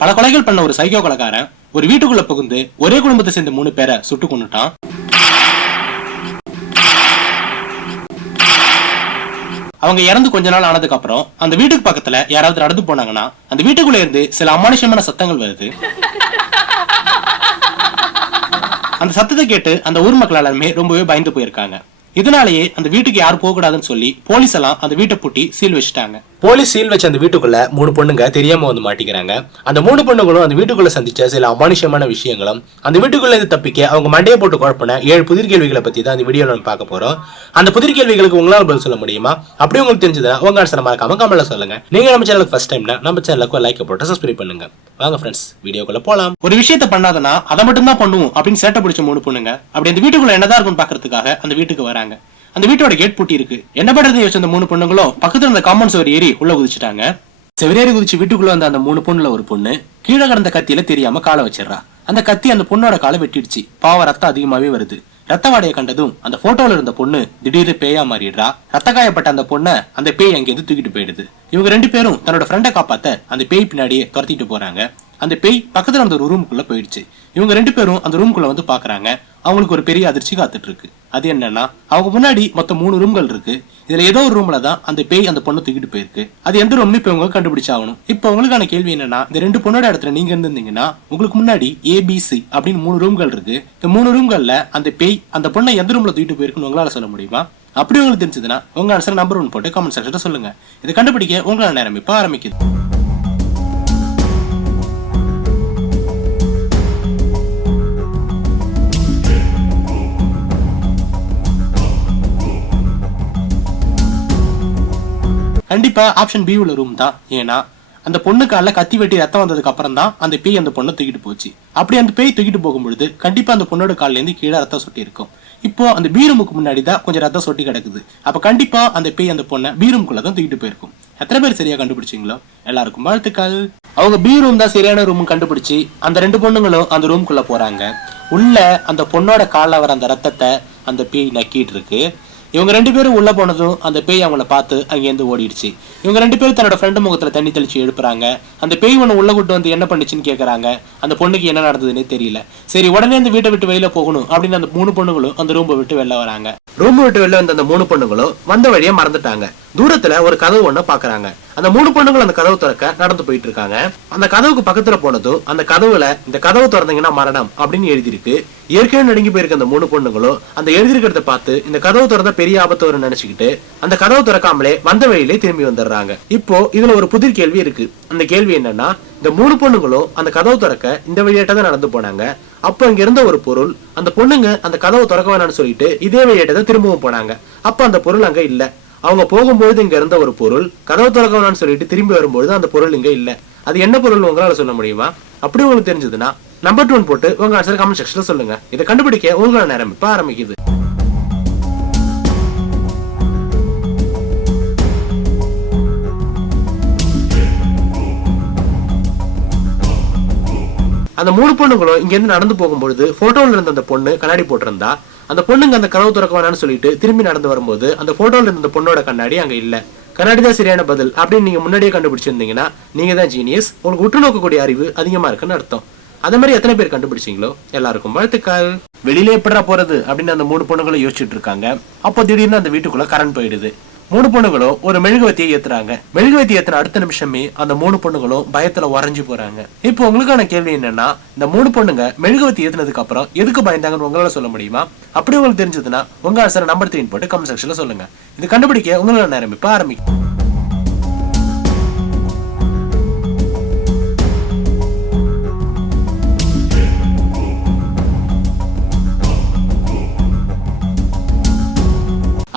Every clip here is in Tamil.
பல கொலைகள் பண்ண ஒரு சைக்கோ கொலைக்காரன் ஒரு வீட்டுக்குள்ள புகுந்து ஒரே குடும்பத்தை சேர்ந்த 3 பேரை சுட்டு கொன்னுட்டான். அவங்க இறந்து கொஞ்ச நாள் ஆனதுக்கு அப்புறம் அந்த வீட்டுக்கு பக்கத்துல யாராவது நடந்து போனாங்கன்னா அந்த வீட்டுக்குள்ள இருந்து சில அமானுஷமான சத்தங்கள் வருது. அந்த சத்தத்தை கேட்டு அந்த ஊர் மக்கள் எல்லாருமே ரொம்பவே பயந்து போயிருக்காங்க. இதனாலேயே அந்த வீட்டுக்கு யாரும் போக கூடாதுன்னு சொல்லி போலீஸ் எல்லாம் அந்த வீட்டை பூட்டி சீல் வச்சுட்டாங்க. போலீஸ் சீல் வச்ச அந்த வீட்டுக்குள்ள 3 பொண்ணுங்க தெரியாம வந்து மாட்டிக்கிறாங்க. அந்த 3 பொண்ணுங்களும் அந்த வீட்டுக்குள்ள சந்திச்ச சில அமானுஷமான விஷயங்களும் அந்த வீட்டுக்குள்ள இருந்து தப்பிக்க அவங்க மண்டையை போட்டு குழப்பின 7 புதிர் கேள்விகளை பத்தி தான் இந்த வீடியோல நம்ம பார்க்க போறோம். அந்த புதிர் கேள்விகளுக்கு உங்களால பதில் சொல்ல முடியுமா? அப்படி உங்களுக்கு தெரிஞ்சதுன்னா உங்க ஆன்சரை மறக்காம கமெண்ட்ல சொல்லுங்க. நீங்க நம்ம சேனலுக்கு ஃபர்ஸ்ட் டைம்னா நம்ம சேனலுக்கு லைக் போட்டு சப்ஸ்கிரைப் பண்ணுங்க. வாங்க ஃப்ரெண்ட்ஸ் வீடியோக்குள்ள போலாம். ஒரு விஷயத்தை பண்ணாதனா அதை மட்டும் தான் பண்ணுவோம் அப்படின்னு சேட்டை பிடிச்ச 3 பொண்ணுங்க அப்படி அந்த வீட்டுக்குள்ள என்னதான் இருக்கும்னு பாக்குறதுக்காக அந்த வீட்டுக்கு வராங்க. அந்த வீட்டோட கேட் பூட்டி இருக்கு. என்ன பண்றது யோசிச்ச அந்த 3 பொண்ணுங்களும் பக்கத்துல இருந்த காம்பவுண்ட் சுவர் ஏறி உள்ள குதிச்சுட்டாங்க. செவரேறி குதிச்சு வீட்டுக்குள்ள வந்த அந்த 3 பொண்ணுல ஒரு பொண்ணு கீழே கிடந்த கத்தியில தெரியாம காலை வச்சிடறா. அந்த கத்தி அந்த பொண்ணோட காலை வெட்டிடுச்சு. பாவ ரத்தம் அதிகமாவே வருது. ரத்த வாடையை கண்டதும் அந்த போட்டோல இருந்த பொண்ணு திடீர்னு பேயா மாறிடுறா. ரத்த காயப்பட்ட அந்த பொண்ணை அந்த பேய் அங்கேருந்து தூக்கிட்டு போயிடுது. இவங்க 2 பேரும் தன்னோட ஃப்ரெண்டை காப்பாத்த அந்த பேய் பின்னாடியே துரத்திட்டு போறாங்க. அந்த பேய் பக்கத்துல இருந்த ஒரு ரூமுக்குள்ள போயிடுச்சு. இவங்க 2 பேரும் அந்த ரூமுக்குள்ள வந்து பாக்குறாங்க. அவங்களுக்கு ஒரு பெரிய அதிர்ச்சி காத்துட்டு இருக்கு. அது என்னன்னா அவங்க முன்னாடி மொத்தம் 3 ரூம்கள் இருக்கு. இதுல ஏதோ ஒரு ரூம்ல தான் அந்த பேய் அந்த பொண்ணு தூக்கிட்டு போயிருக்கு. அது எந்த ரூம்னு இப்ப இவங்க கண்டுபிடிச்சாகணும். இப்ப உங்களுக்கான கேள்வி என்னன்னா இந்த 2 பொண்ணோட இடத்துல நீங்க இருந்தீங்கன்னா உங்களுக்கு முன்னாடி ABC அப்படின்னு 3 ரூம்கள் இருக்கு. இந்த 3 ரூம்கள்ல அந்த பேய் அந்த பொண்ணை எந்த ரூம்ல தூக்கிட்டு போயிருக்குன்னு உங்களால சொல்ல முடியுமா? அப்படி உங்களுக்கு தெரிஞ்சதுன்னா உங்க ஆன்சர் நம்பர் 1 போட்டு கமெண்ட் செக்ஷன்ல சொல்லுங்க. இதை கண்டுபிடிக்க உங்களால நேரம் இப்ப ஆரம்பிக்குது. கண்டிப்பா ஆப்ஷன் பி உள்ள ரூம் தான். ஏன்னா அந்த பொண்ணு கால கத்தி வெட்டி ரத்தம் வந்ததுக்கு அப்புறம் தான் அந்த பேய் அந்த பொண்ணை தூக்கிட்டு போச்சு. அப்படி அந்த பேய் தூக்கிட்டு போகும்பொழுது கண்டிப்பா அந்த பொண்ணோட கால்ல இருந்து கீழே ரத்தம் சொட்டி இருக்கும். இப்போ அந்த பி ரூமுக்கு முன்னாடி தான் கொஞ்சம் ரத்தம் சொட்டி கிடக்குது. அப்ப கண்டிப்பா அந்த பேய் அந்த பொண்ணை பி ரூம்குள்ள தான் தூக்கிட்டு போயிருக்கும். எத்தனை பேர் சரியா கண்டுபிடிச்சிங்களோ எல்லாருக்கும் வாழ்த்துக்கள். அவங்க பி ரூம் தான் சரியான ரூம் கண்டுபிடிச்சு அந்த 2 பொண்ணுங்களும் அந்த ரூம்குள்ள போறாங்க. உள்ள அந்த பொண்ணோட கால்ல வர அந்த ரத்தத்தை அந்த பேய் நக்கிட்டு இருக்கு. இவங்க 2 பேரும் உள்ள போனதும் அந்த பேய் அவங்கள பார்த்து அங்கேருந்து ஓடிடுச்சு. இவங்க 2 பேரும் தன்னோட ஃப்ரெண்டு முகத்துல தண்ணி தெளிச்சு எழுப்புறாங்க. அந்த பேய் ஒண்ணு உள்ள கூட்டு வந்து என்ன பண்ணுச்சுன்னு கேக்குறாங்க. அந்த பொண்ணுக்கு என்ன நடந்ததுன்னே தெரியல. சரி உடனே அந்த வீட்டை விட்டு வெளியில போகணும் அப்படின்னு அந்த 3 பொண்ணுங்களும் அந்த ரூமை விட்டு வெளில வராங்க. ரூம் விட்டு வெளில வந்த அந்த 3 பொண்ணுங்களும் வந்த வழியை மறந்துட்டாங்க. தூரத்துல ஒரு கதவு ஒண்ணு பாக்குறாங்க. அந்த 3 பொண்ணுங்களும் அந்த கதவு திறக்க நடந்து போயிட்டு இருக்காங்க. அந்த கதவுக்கு பக்கத்துல போனதும் அந்த கதவுல இந்த கதவு திறந்தீங்கன்னா மரணம் அப்படின்னு எழுதிருக்கு. ஏற்கனவே நடுங்கி போயிருக்க அந்த 3 பொண்ணுங்களும் அந்த எழுதிருக்கிறத பார்த்து இந்த கதவு திறந்த பெரிய ஆபத்து வரும் நினைச்சுக்கிட்டு அந்த கதவு திறக்காமலே வந்த வழியிலே திரும்பி வந்துடுறாங்க. இப்போ இதுல ஒரு புதிர் கேள்வி இருக்கு. அந்த கேள்வி என்னன்னா இந்த 3 பொண்ணுங்களும் அந்த கதவு திறக்க இந்த வழியாட்ட தான் நடந்து போனாங்க. அப்ப அங்க இருந்த ஒரு பொருள் அந்த பொண்ணுங்க அந்த கதவு திறக்க வேணாம்னு சொல்லிட்டு இதே வழியாட்ட தான் திரும்பவும் போனாங்க. அப்ப அந்த பொருள் அங்க இல்ல. அவங்க போகும்போது இங்க இருந்த ஒரு பொருள் கதவு திறக்க வேணாம்னு சொல்லிட்டு திரும்பி வரும்போது அந்த பொருள் இங்க இல்ல. அது என்ன பொருள் உங்களால சொல்ல முடியுமா? அப்படி உங்களுக்கு தெரிஞ்சதுன்னா நம்பர் 2 போட்டு உங்க ஆன்சர் கமெண்ட் செக்ஷன்ல சொல்லுங்க. இதை கண்டுபிடிக்க உங்களோட நேரம் இப்ப ஆரம்பிக்குது. அந்த 3 பொண்ணுங்களும் இங்க இருந்து நடந்து போகும்போது போட்டோல இருந்த அந்த பொண்ணு கண்ணாடி போட்டிருந்தா. அந்த பொண்ணுங்க அந்த கதவு திறக்க வேணாம்னு சொல்லிட்டு திரும்பி நடந்து வரும்போது அந்த போட்டோல இருந்த அந்த பொண்ணோட கண்ணாடி அங்க இல்ல. கண்ணாடி தான் சரியான பதில் அப்படின்னு நீங்க முன்னாடியே கண்டுபிடிச்சிருந்தீங்கன்னா நீங்க தான் ஜீனியஸ். உங்களுக்கு உற்று நோக்கக்கூடிய அறிவு அதிகமா இருக்குன்னு அர்த்தம். அதே மாதிரி எத்தனை பேர் கண்டுபிடிச்சீங்களோ எல்லாருக்கும் வாழ்த்துக்கள். வெளியில எப்படா போறது அப்படின்னு அந்த 3 பொண்ணுங்களும் யோசிச்சுட்டு இருக்காங்க. அப்போ திடீர்னு அந்த வீட்டுக்குள்ள கரண்ட் போயிடுது. 3 பொண்ணுங்களும் ஒரு மெழுகுவத்தியை ஏத்துறாங்க. மெழுகுவத்தி ஏத்துன அடுத்த நிமிஷமே அந்த 3 பொண்ணுங்களும் பயத்துல உறைஞ்சு போறாங்க. இப்போ உங்களுக்கான கேள்வி என்னன்னா இந்த 3 பொண்ணுங்க மெழுகுவத்தி ஏத்துனதுக்கு அப்புறம் எதுக்கு பயந்தாங்கன்னு உங்களால சொல்ல முடியுமா? அப்படி உங்களுக்கு தெரிஞ்சதுன்னா உங்க ஆன்சர் நம்பர் 3 போட்டு கமெண்ட் செக்ஷன்ல சொல்லுங்க. இது கண்டுபிடிக்க உங்களோட நேரம் இப்ப ஆரம்பிக்கும்.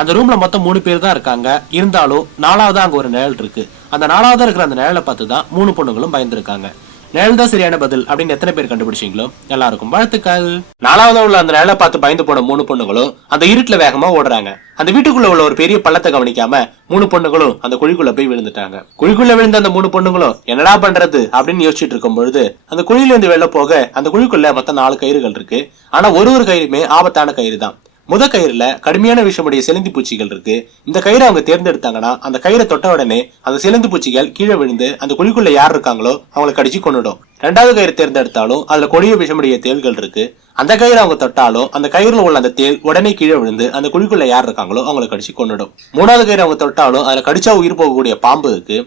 அந்த ரூம்ல மொத்தம் 3 பேர் தான் இருக்காங்க. இருந்தாலும் 4ஆவதா அங்க ஒரு நிழல் இருக்கு. அந்த 4ஆவதா இருக்கிற அந்த நிழலை பார்த்து தான் 3 பொண்ணுங்களும் பயந்துருக்காங்க. நிழல் தான் சரியான பதில் அப்படின்னு எத்தனை பேர் கண்டுபிடிச்சீங்களோ எல்லாருக்கும் வாழ்த்துக்கள். 4ஆவதா உள்ள அந்த நிழலை பார்த்து பயந்து போன 3 பொண்ணுங்களும் அந்த இருட்டுல வேகமா ஓடுறாங்க. அந்த வீட்டுக்குள்ள உள்ள ஒரு பெரிய பள்ளத்தை கவனிக்காம 3 பொண்ணுங்களும் அந்த குழிக்குள்ள போய் விழுந்துட்டாங்க. குழிக்குள்ள விழுந்த அந்த 3 பொண்ணுங்களும் என்னடா பண்றது அப்படின்னு யோசிச்சுட்டு இருக்கும் பொழுது அந்த குழியில இருந்து வெளில போக அந்த குழிக்குள்ள மொத்தம் 4 கயிறுகள் இருக்கு. ஆனா ஒரு கயிறுமே ஆபத்தான கயிறு தான். முத கயிறுல கடுமையான விஷமுடைய சிலந்தி பூச்சிகள் இருக்கு. இந்த கயிறை அவங்க தேர்ந்தெடுத்தாங்கன்னா அந்த கயிறை தொட்ட உடனே அந்த சிலந்தி பூச்சிகள் கீழே விழுந்து அந்த குழிக்குள்ள யார் இருக்காங்களோ அவங்களை கடிச்சு கொண்டுடும். ரெண்டாவது கயிறு தேர்ந்தெடுத்தாலும் அதுல கொடிய விஷமுடைய தேள்கள் இருக்கு. அந்த கயிறு அவங்க தொட்டாலும் அந்த கயிறுல உள்ள அந்த தேள் உடனே கீழே விழுந்து அந்த குழிக்குள்ள யார் இருக்காங்களோ அவங்களை கடிச்சு கொண்டுடும். மூணாவது கயிறு அவங்க தொட்டாலும் அதுல கடிச்சா உயிர் போகக்கூடிய பாம்பு இருக்கு.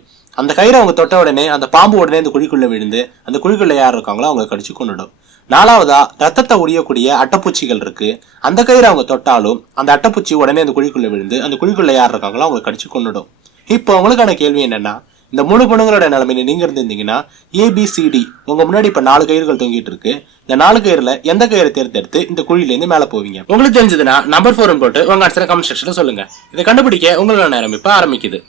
அந்த கயிறை அவங்க தொட்ட உடனே அந்த பாம்பு உடனே அந்த குழிக்குள்ள விழுந்து அந்த குழிக்குள்ள யார் இருக்காங்களோ அவங்களை கடிச்சு கொண்டுடும். நாலாவதா ரத்தத்தை உரியக்கூடிய அட்டைப்பூச்சிகள் இருக்கு. அந்த கயிறு அவங்க தொட்டாலும் அந்த அட்டைப்பூச்சி உடனே அந்த குழிக்குள்ள விழுந்து அந்த குழிக்குள்ள யார் இருக்காங்களோ அவங்களை கடிச்சு கொண்டுடும். இப்போ உங்களுக்கான கேள்வி என்னன்னா, இந்த 3 பொண்ணுங்களோட நிலைமையில நீங்க இருந்திருந்தீங்கன்னா ABCD உங்க முன்னாடி இப்ப 4 கயிறுகள் தொங்கிட்டு இருக்கு. இந்த 4 கயிறுல எந்த கயிறை தேர்ந்தெடுத்து இந்த குழியில இருந்து மேல போவீங்க? உங்களுக்கு தெரிஞ்சதுன்னா நம்பர் 4 போட்டு உங்க ஆன்சரை கமெண்ட் செக்ஷன்ல சொல்லுங்க. இதை கண்டுபிடிக்க உங்களோட நேரம் இப்ப ஆரம்பிக்குது.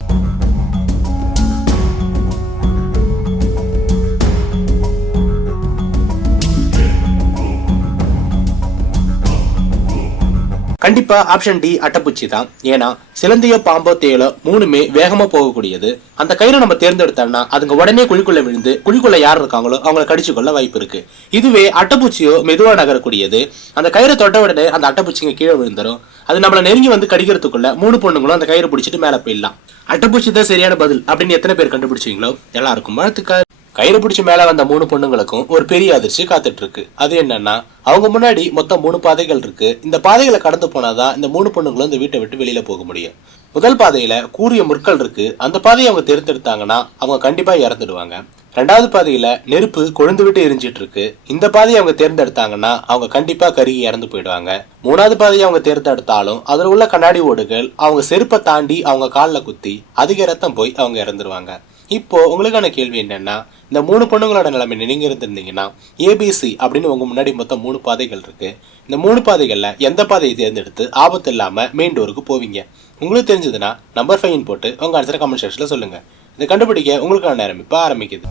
கண்டிப்பா ஆப்ஷன் டி அட்டைப்பூச்சி தான். ஏன்னா சிலந்தியோ பாம்போ தேலோ 3மே வேகமா போகக்கூடியது. அந்த கயிறை நம்ம தேர்ந்தெடுத்தோம்னா அதுங்க உடனே குழிக்குள்ள விழுந்து குழிக்குள்ள யார் இருக்காங்களோ அவங்களை கடிச்சு கொள்ள வாய்ப்பு இருக்கு. இதுவே அட்டைப்பூச்சியோ மெதுவா நகரக்கூடியது. அந்த கயிறை தொட்ட உடனே அந்த அட்டைப்பூச்சிங்க கீழே விழுந்துரும். அது நம்மள நெருங்கி வந்து கடிக்கிறதுக்குள்ள 3 பொண்ணுங்களும் அந்த கயிறை பிடிச்சிட்டு மேல போயிடலாம். அட்டைப்பூச்சி தான் சரியான பதில் அப்படின்னு எத்தனை பேர் கண்டுபிடிச்சீங்களோ எல்லாருக்கும் வாழ்த்துக்கள். கயிறு பிடிச்சி மேல வந்த 3 பொண்ணுங்களுக்கும் ஒரு பெரிய அதிர்ச்சி காத்துட்டு இருக்கு. அது என்னன்னா, அவங்க முன்னாடி மொத்தம் 3 பாதைகள் இருக்கு. இந்த பாதைகளை கடந்து போனாதான் இந்த 3 பொண்ணுங்களும் இந்த வீட்டை விட்டு வெளியில போக முடியும். முதல் பாதையில கூரிய முற்கள் இருக்கு. அந்த பாதையை அவங்க தேர்ந்தெடுத்தாங்கன்னா அவங்க கண்டிப்பா இறந்துடுவாங்க. ரெண்டாவது பாதையில நெருப்பு கொழுந்து விட்டு எரிஞ்சிட்டு இருக்கு. இந்த பாதையை அவங்க தேர்ந்தெடுத்தாங்கன்னா அவங்க கண்டிப்பா கருகி இறந்து போயிடுவாங்க. மூணாவது பாதையை அவங்க தேர்ந்தெடுத்தாலும் அதுல உள்ள கண்ணாடி ஓடுகள் அவங்க செருப்பை தாண்டி அவங்க காலில் குத்தி அதிக ரத்தம் போய் அவங்க இறந்துருவாங்க. இப்போ உங்களுக்கான கேள்வி என்னன்னா, இந்த 3 பொண்ணுங்களோட நிலைமை நீங்க இருந்திருந்தீங்கன்னா ABC அப்படின்னு உங்க முன்னாடி மொத்தம் 3 பாதைகள் இருக்கு. இந்த 3 பாதைகள்ல எந்த பாதையை தேர்ந்தெடுத்து ஆபத்து இல்லாம மெயின் டோருக்கு போவீங்க? உங்களுக்கு தெரிஞ்சதுன்னா நம்பர் 5 போட்டு உங்க ஆன்சரை கமெண்ட் செக்ஷன்ல சொல்லுங்க. இதை கண்டுபிடிக்க உங்களுக்கான நேரம் இப்ப ஆரம்பிக்குது.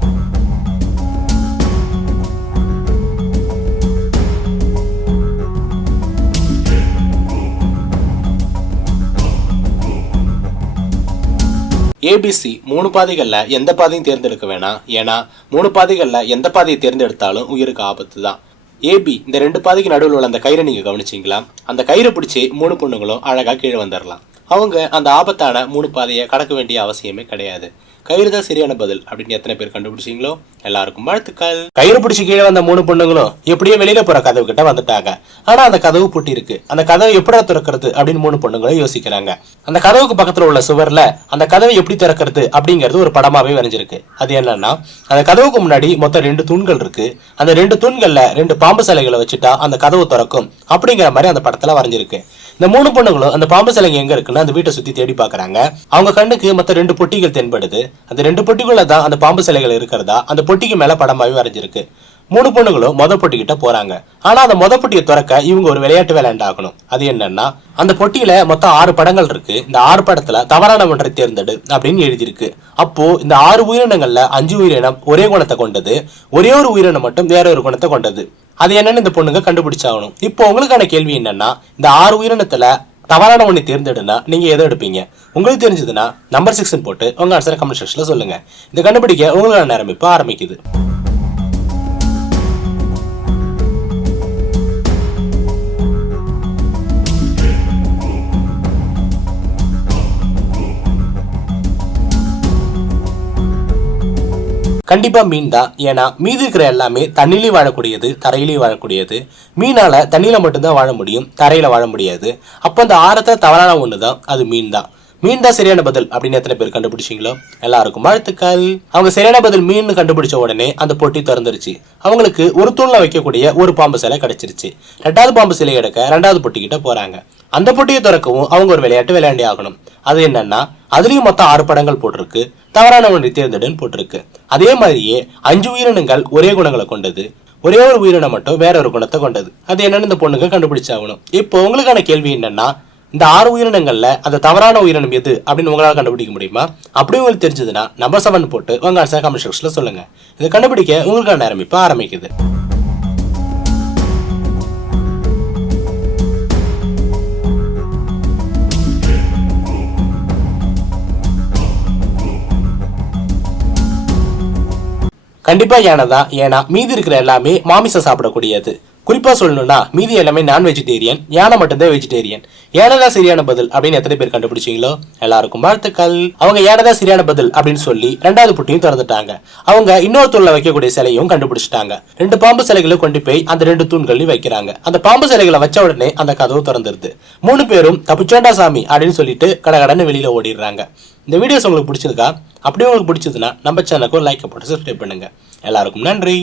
ABC 3 பாதைகள்ல எந்த பாதையும் தேர்ந்தெடுக்க வேணாம். ஏன்னா 3 பாதைகள்ல எந்த பாதையை தேர்ந்தெடுத்தாலும் உயிருக்கு ஆபத்து தான். AB இந்த 2 பாதைக்கு நடுவில் உள்ள அந்த கயிறை நீங்க கவனிச்சீங்களா? அந்த கயிறை பிடிச்சி 3 பொண்ணுங்களும் அழகா கீழே வந்துடலாம். அவங்க அந்த ஆபத்தான 3 பாதையை கடக்க வேண்டிய அவசியமே கிடையாது. கயிறு தான் சரியான பதில் அப்படின்னு எத்தனை பேர் கண்டுபிடிச்சீங்களோ எல்லாருக்கும் வாழ்த்துக்கள். கயிறு பிடிச்சி கீழே வந்த 3 பொண்ணுங்களும் எப்படியோ வெளியில போற கதவு கிட்ட வந்துட்டாங்க. ஆனா அந்த கதவு பூட்டி இருக்கு. அந்த கதவை எப்படி திறக்கிறது அப்படின்னு 3 பொண்ணுங்களும் யோசிக்கிறாங்க. அந்த கதவுக்கு பக்கத்துல உள்ள சுவர்ல அந்த கதவை எப்படி திறக்கிறது அப்படிங்கிறது ஒரு படமாவே வரைஞ்சிருக்கு. அது என்னன்னா, அந்த கதவுக்கு முன்னாடி மொத்தம் 2 தூண்கள் இருக்கு. அந்த 2 தூண்கள்ல 2 பாம்பு சிலைகளை வச்சுட்டா அந்த கதவு திறக்கும் அப்படிங்கிற மாதிரி அந்த படத்துல வரைஞ்சிருக்கு. இந்த 3 பொண்ணுங்களும் அந்த பாம்பு சிலைங்க எங்க இருக்குன்னு அந்த வீட்டை சுத்தி தேடி பாக்குறாங்க. அவங்க கண்ணுக்கு மொத்தம் 2 பொட்டிகள் தென்படுது. அந்த 2 பொட்டிக்குள்ள தான் அந்த பாம்பு சிலைகள் இருக்கிறதா அந்த பொட்டிக்கு மேல படமாவே வரைஞ்சிருக்கு. 3 பொண்ணுங்களும் மொத பொட்டி கிட்ட போறாங்க. ஆனா அந்த மொத பொட்டியை திறக்க இவங்க ஒரு விளையாட்டு விளையாண்டாகணும். அது என்னன்னா, அந்த பொட்டியில மொத்தம் 6 படங்கள் இருக்கு. இந்த 6 படத்துல தவறான ஒன்றை தேர்ந்தெடு அப்படின்னு எழுதியிருக்கு. அப்போ இந்த 6 உயிரினங்கள்ல 5 உயிரினம் ஒரே குணத்தை கொண்டது, ஒரே ஒரு உயிரினம் மட்டும் வேற ஒரு குணத்தை கொண்டது. அது என்னன்னு இந்த பொண்ணுங்க கண்டுபிடிச்சாகணும். இப்போ உங்களுக்கான கேள்வி என்னன்னா, இந்த 6 உயிரினத்துல தவறான ஒண்ணை தேர்ந்தெடுனா நீங்க எதை எடுப்பீங்க? உங்களுக்கு தெரிஞ்சதுன்னா நம்பர் 6 போட்டு உங்க ஆன்சரை கமெண்ட் செக்ஷன்ல சொல்லுங்க. இதை கண்டுபிடிக்க உங்களுக்கான நேரம் இப்ப ஆரம்பிக்குது. கண்டிப்பா மீன் தான். ஏன்னா மீதி இருக்கிற எல்லாமே தண்ணிலையும் வாழக்கூடியது, தரையிலையும் வாழக்கூடியது. மீனால தண்ணியில மட்டும்தான் வாழ முடியும், தரையில வாழ முடியாது. அப்ப அந்த ஆரத்தை தவறான ஒண்ணுதான், அது மீன் தான். மீன் தான் சரியான பதில் அப்படின்னு எத்தனை பேர் கண்டுபிடிச்சிங்களோ எல்லாருக்கும் வாழ்த்துக்கள். அவங்க சரியான பதில் மீன் கண்டுபிடிச்ச உடனே அந்த பொட்டி திறந்துருச்சு. அவங்களுக்கு ஒரு தூண்ல வைக்கக்கூடிய ஒரு பாம்பு சிலை கிடைச்சிருச்சு. 2வது பாம்பு சிலை எடுக்க 2வது பொட்டி கிட்ட போறாங்க. அந்த பொட்டியை திறக்கவும் அவங்க ஒரு விளையாட்டு விளையாண்டி ஆகணும். அது என்னன்னா, அதுலயும் மொத்தம் 6 படங்கள் போட்டிருக்கு, தவறான ஒன்றை தேர்ந்தெடுன்னு போட்டிருக்கு. அதே மாதிரியே 5 உயிரினங்கள் ஒரே குணங்களை கொண்டது, ஒரே ஒரு உயிரினம் மட்டும் வேற ஒரு குணத்தை கொண்டது. அது என்னன்னு இந்த பொண்ணுங்க கண்டுபிடிச்சாகணும். இப்போ உங்களுக்கான கேள்வி என்னன்னா, இந்த 6 உயிரினங்கள்ல அந்த தவறான உயிரினம் எது அப்படின்னு உங்களால கண்டுபிடிக்க முடியுமா? அப்படி உங்களுக்கு தெரிஞ்சதுன்னா நம்பர் 7 போட்டு உங்க ஆன்சர் கமெண்ட் செக்ஷன்ல சொல்லுங்க. இதை கண்டுபிடிக்க உங்களுக்கான நேரம் இப்ப ஆரம்பிக்குது. கண்டிப்பா யானை தான். ஏன்னா மீதி இருக்கிற எல்லாமே மாமிசம் சாப்பிடக்கூடியது. குறிப்பா சொல்லணும்னா மீதி எல்லாமே நான் வெஜிடேரியன், யானை மட்டும்தான் வெஜிடேரியன். யானைதான் சரியான பதில் அப்படின்னு எத்தனை பேர் கண்டுபிடிச்சீங்களோ எல்லாருக்கும் வாழ்த்துக்கள். அவங்க யானைதான் சரியான பதில் அப்படின்னு சொல்லி 2வது புட்டையும் திறந்துட்டாங்க. அவங்க இன்னொரு தூண்ல வைக்கக்கூடிய சிலையும் கண்டுபிடிச்சிட்டாங்க. 2 பாம்பு சிலைகளை கொண்டு போய் அந்த 2 தூண்களையும் வைக்கிறாங்க. அந்த பாம்பு சிலைகளை வச்ச உடனே அந்த கதவு திறந்துருது. 3 பேரும் தப்பிச்சோண்டா சாமி அப்படின்னு சொல்லிட்டு கடகடன்னு வெளியில ஓடிடுறாங்க. இந்த வீடியோஸ் உங்களுக்கு பிடிச்சிருக்கா? அப்படியே உங்களுக்கு பிடிச்சதுன்னா நம்ம சேனலுக்கு லைக் போட்டு சப்ஸ்கிரைப் பண்ணுங்க. எல்லாருக்கும் நன்றி.